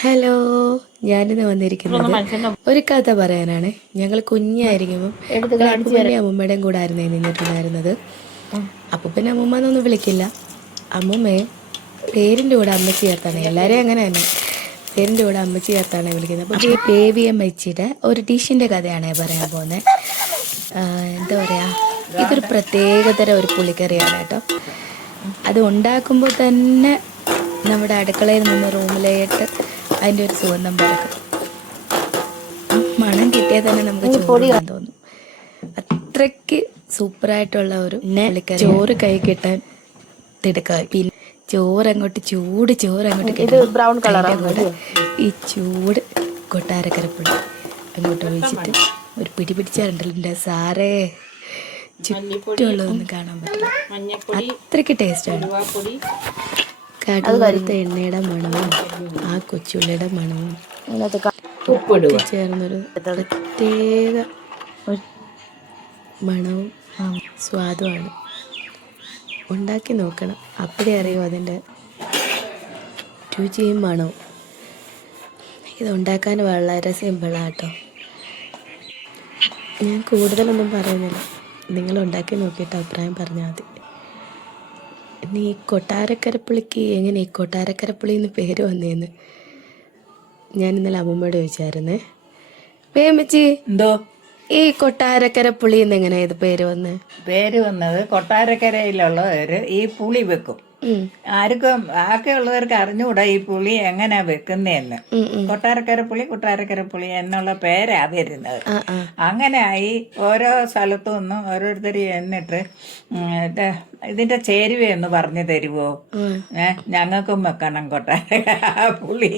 Hello ഞാനിന്ന് വന്നിരിക്കുന്നത് ഒരു കഥ പറയാനാണ്. ഞങ്ങൾ കുഞ്ഞായിരിക്കുമ്പോൾ അപ്പൂപ്പന്റെ അമ്മൂമ്മയുടെയും കൂടെ ആയിരുന്നു നിന്നിട്ടുണ്ടായിരുന്നത്. അപ്പൂപ്പന്റെ അമ്മൂമ്മ എന്നൊന്നും വിളിക്കില്ല. അമ്മൂമ്മയെ പേരിന്റെ കൂടെ അമ്മച്ചി ചേർത്താണ്. എല്ലാവരെയും അങ്ങനെ തന്നെ. പേരിന്റെ കൂടെ അമ്മച്ചി ചേർത്താണ് വിളിക്കുന്നത്. അപ്പോൾ ബേബി അമ്മച്ചിയുടെ ഒരു ഡിഷിന്റെ കഥയാണ് പറയാൻ പോകുന്നത് എന്താ പറയുക ഇതൊരു പ്രത്യേകതരം ഒരു പുളിക്കറിയാണ് കേട്ടോ. അത് ഉണ്ടാക്കുമ്പോൾ തന്നെ നമ്മുടെ അടുക്കളയിൽ നിന്ന് റൂമിലേക്ക് അതിന്റെ ഒരു സുഗന്ധം പരക്കും മണം കിട്ടിയാൽ തന്നെ നമുക്ക് ചൂടാൻ തോന്നും. അത്രയ്ക്ക് സൂപ്പറായിട്ടുള്ള ഒരു ചോറ് കൈ കിട്ടാൻ തിടുക്കായി പിന്നെ ചോറ് അങ്ങോട്ട് ചൂട് ചോറ് അങ്ങോട്ട് ബ്രൗൺ കളർ ഈ ചൂട് കൊട്ടാരക്കരപ്പുള്ളി അങ്ങോട്ട് ഒഴിച്ചിട്ട് ഒരു പിടി പിടിച്ചാറുണ്ടല്ലോ സാറേ. ചുറ്റുമുള്ളതൊന്നും കാണാൻ പറ്റില്ല. അത്രയ്ക്ക് ടേസ്റ്റാണ് കടുവറുത്ത എണ്ണയുടെ മണവും ആ കൊച്ചുള്ളിയുടെ മണവും ചേർന്നൊരു പ്രത്യേക ഒരു മണവും സ്വാദുമാണ്. ഉണ്ടാക്കി നോക്കണം. അപ്പോഴേ അറിയൂ അതിന്റെ രുചിയും മണവും. ഇതുണ്ടാക്കാൻ വളരെ സിമ്പിളാണ് കേട്ടോ ഞാൻ കൂടുതലൊന്നും പറയുന്നില്ല. നിങ്ങൾ ഉണ്ടാക്കി നോക്കിയിട്ട് അഭിപ്രായം പറഞ്ഞാൽ മതി. ഇനി ഈ കൊട്ടാരക്കരപ്പുളിക്ക് എങ്ങനെ ഈ കൊട്ടാരക്കരപ്പുളി എന്ന് പേര് വന്നേന്ന്? ഞാൻ ഇന്നലെ അമ്മമ്മയോട് ചോദിച്ചായിരുന്നേ. വേമച്ചി എന്തോ? ഈ കൊട്ടാരക്കരപ്പുളി എന്ന് എങ്ങനെ ഇത് പേര് വന്ന്? പേര് വന്നത് കൊട്ടാരക്കരയിലുള്ളവര് ഈ പുളി വെക്കും. ആർക്കും ബാക്കിയുള്ളവർക്ക് അറിഞ്ഞുകൂടാ ഈ പുളി എങ്ങനെയാ വെക്കുന്നതെന്ന് കൊട്ടാരക്കര പുളി കൊട്ടാരക്കര പുളി എന്നുള്ള പേരാ വരുന്നത്. അങ്ങനെയായി ഓരോ സ്ഥലത്തു നിന്നും ഓരോരുത്തർ എന്നിട്ട് ഇതിന്റെ ചേരുവ ഇതിന്റെ ചേരുവയൊന്ന് പറഞ്ഞു തരുവോ? ഞങ്ങൾക്കും വെക്കണം കൊട്ടാരക്കര പുളി.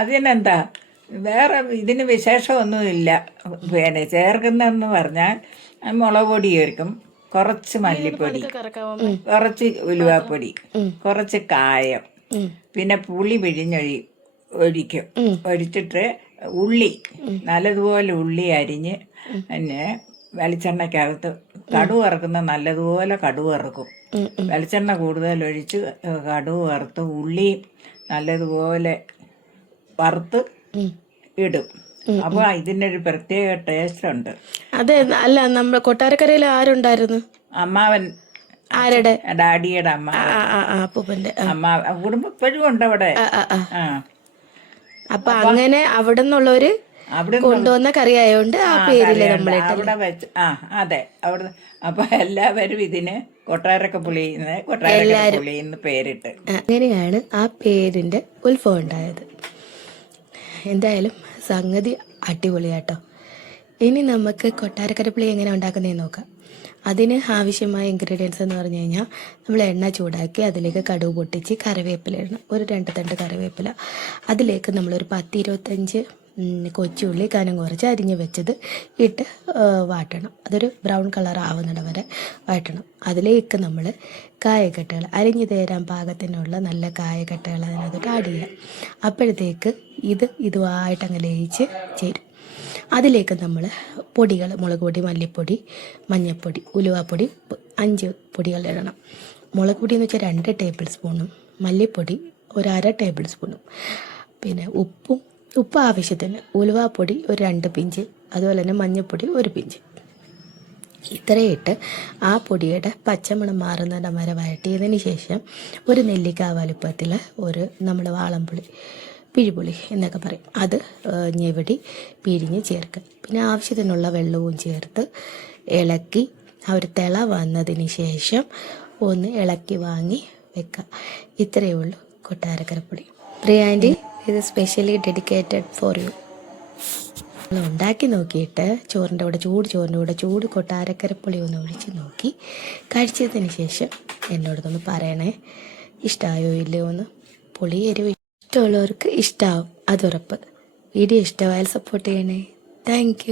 അതിനെന്താ? വേറെ ഇതിന് വിശേഷമൊന്നുമില്ല. പിന്നെ ചേർക്കുന്നതെന്ന് പറഞ്ഞാൽ മുളക് പൊടി ചേർക്കും. കുറച്ച് മല്ലിപ്പൊടി. കുറച്ച് ഉലുവാപ്പൊടി. കുറച്ച് കായം. പിന്നെ പുളി പിഴിഞ്ഞൊഴി ഒഴിക്കും. ഒഴിച്ചിട്ട് ഉള്ളി. നല്ലതുപോലെ ഉള്ളി അരിഞ്ഞ് പിന്നെ വെളിച്ചെണ്ണയ്ക്കകത്ത് കടുവ് വറക്കുന്ന നല്ലതുപോലെ കടുവ് വറക്കും. വെളിച്ചെണ്ണ കൂടുതൽ ഒഴിച്ച് കടുവ് വറുത്ത് ഉള്ളി നല്ലതുപോലെ വറുത്ത് ഇടും. അപ്പോൾ ഇതിനൊരു പ്രത്യേക ടേസ്റ്റ് ഉണ്ട്. അതെ അല്ല നമ്മുടെ കൊട്ടാരക്കരയിൽ ആരുണ്ടായിരുന്നു? അമ്മാവൻ. ആരുടെ? ഡാഡിയുടെ അമ്മ. അപ്പൂപ്പന്റെ അമ്മ കുടുംബം ഇപ്പോഴും ഉണ്ട് അവിടെ. അപ്പൊ അങ്ങനെ അവിടെ നിന്നുള്ളവര് അവിടെ കൊണ്ടുവന്ന കറി ആയതുകൊണ്ട് ആ പേരിൽ നമ്മൾ അവിടെ വെച്ച് ആ അതെ അവിടെ അപ്പൊ എല്ലാവരും ഇതിന് കൊട്ടാരക്ക പുളിന്ന് കൊട്ടാരക്ക പുളിന്ന് പേരിട്ട്. അങ്ങനെയാണ് ആ പേരിന്റെ ഉത്ഭവം ഉണ്ടായത്. എന്തായാലും സംഗതി അടിപൊളിയാട്ടോ. ഇനി നമുക്ക് കൊട്ടാരക്കരപ്പുളി എങ്ങനെ ഉണ്ടാക്കുന്നതെന്ന് നോക്കാം. അതിന് ആവശ്യമായ ഇൻഗ്രീഡിയൻസ് എന്ന് പറഞ്ഞു കഴിഞ്ഞാൽ നമ്മൾ എണ്ണ ചൂടാക്കി അതിലേക്ക് കടുവ് പൊട്ടിച്ച് കറിവേപ്പില ഇടണം. ഒരു രണ്ട് തണ്ട് കറിവേപ്പില. അതിലേക്ക് നമ്മളൊരു പത്ത് ഇരുപത്തഞ്ച് കൊച്ചുള്ളി കനം കുറച്ച് അരിഞ്ഞ് വെച്ചത് ഇട്ട് വാട്ടണം. അതൊരു ബ്രൗൺ കളർ ആവുന്നിട വരെ വാട്ടണം. അതിലേക്ക് നമ്മൾ കായക്കട്ടകൾ അരിഞ്ഞു തേരാൻ പാകത്തിനുള്ള നല്ല കായക്കട്ടകൾ അതിനകത്ത് ആഡ് ചെയ്യാം. അപ്പോഴത്തേക്ക് ഇത് ഇതുമായിട്ട് അങ്ങ് ലയിച്ച് ചേരും. അതിലേക്ക് നമ്മൾ പൊടികൾ മുളക് പൊടി മല്ലിപ്പൊടി മഞ്ഞൾപ്പൊടി ഉലുവാപ്പൊടി അഞ്ച് പൊടികൾ ഇടണം. മുളക് പൊടി എന്ന് വെച്ചാൽ രണ്ട് ടേബിൾ സ്പൂണും മല്ലിപ്പൊടി ഒരു അര ടേബിൾ സ്പൂണും. പിന്നെ ഉപ്പും ഉപ്പ് ആവശ്യത്തിന് ഉലുവാപ്പൊടി ഒരു രണ്ട് പിഞ്ച് അതുപോലെ തന്നെ മഞ്ഞൾപ്പൊടി ഒരു പിഞ്ച്. ഇത്രയിട്ട് ആ പൊടിയുടെ പച്ചമണം മാറുന്നിടം വരെ വഴറ്റിയതിന് ശേഷം ഒരു നെല്ലിക്ക വലുപ്പത്തിൽ ഒരു നമ്മൾ വാളംപുളി പിഴിപുളി എന്നൊക്കെ പറയും. അത് ഞെവിടി പിഴിഞ്ഞ് ചേർക്കുക. പിന്നെ ആവശ്യത്തിനുള്ള വെള്ളവും ചേർത്ത് ഇളക്കി ആ ഒരു തിള വന്നതിന് ശേഷം ഒന്ന് ഇളക്കി വാങ്ങി വെക്കുക. ഇത്രയേ ഉള്ളൂ കൊട്ടാരക്കരപ്പൊടി. പ്രിയാന്റി ഇത് സ്പെഷ്യലി ഡെഡിക്കേറ്റഡ് ഫോർ യു നമ്മൾ ഉണ്ടാക്കി നോക്കിയിട്ട് ചോറിന്റെ കൂടെ ചൂട് ചോറിന്റെ കൂടെ ചൂട് കൊട്ടാരക്കരപ്പുളി ഒന്ന് ഒഴിച്ച് നോക്കി. കഴിച്ചതിന് ശേഷം എന്നോടൊന്ന് പറയണേ ഇഷ്ടമായോ ഇല്ലയോ എന്ന്? പുളി എരിവ് ഇഷ്ടമുള്ളവർക്ക് ഇഷ്ടമാവും അതുറപ്പ് വീഡിയോ ഇഷ്ടമായാൽ സപ്പോർട്ട് ചെയ്യണേ. താങ്ക്